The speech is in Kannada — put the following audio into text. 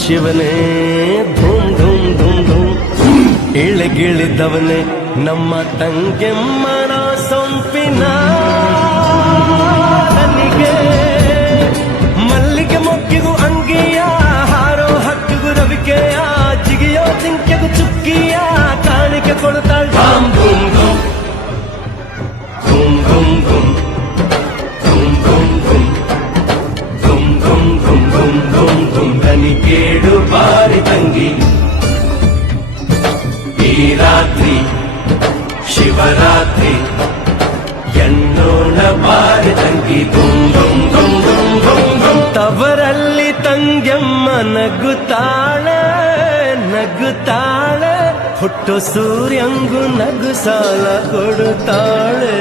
ಶಿವನೇ ಧೂಮ್ ಧೂಮ್ ಧೂಮ್ ಧೂಮ್ ಇಳಗಿಳಿದವನೇ ನಮ್ಮ ತಂಗೆಮ್ಮನ ಸೊಂಪಿನ ನನಗೆ ಮಲ್ಲಿಗೆ ಮೊಗ್ಗಿಗೂ ಅಂಗಿಯ ಹಾರೋ ಹಕ್ಕಿಗೂ ರವಿಕೆಯ ಜಿಗಿಯೋ ಜಿಂಕೆಗೂ ಚುಕ್ಕಿಯ ಕಾಣಿಕೆ ಕೊಡುತ್ತಾಳೆ ಧಾಮ್ ಧೂಮ್ ಧೂಮ್ ಧೂಮ್ ಧೂಮ್ ಧೂಮ್ ಧೂಮ್ ಧೂಮ್ ಧೂಮ್ ಧೂಮ್ ಧೂಮ್ ಧೂಮ್ ಧೂಮ್ ಧೂಮ್ ಧನಿ ಕೇಳು ಬಾರಿ ತಂಗಿ ಈ ರಾತ್ರಿ ಶಿವರಾತ್ರಿ ಎನ್ನೋಣ ಬಾರಿ ತಂಗಿ ಧೂಮ್ ಧೂಮ್ ಧೂಮ್ ಧೂಮ್ ಧೂಮ್ ಧೂಮ್ ತವರಲ್ಲಿ ತಂಗೆಮ್ಮ ನಗುತ್ತಾಳೆ ನಗುತ್ತಾಳೆ ಹುಟ್ಟು ಸೂರ್ಯಂಗು ನಗು ಸಾಲ ಕೊಡುತ್ತಾಳೆ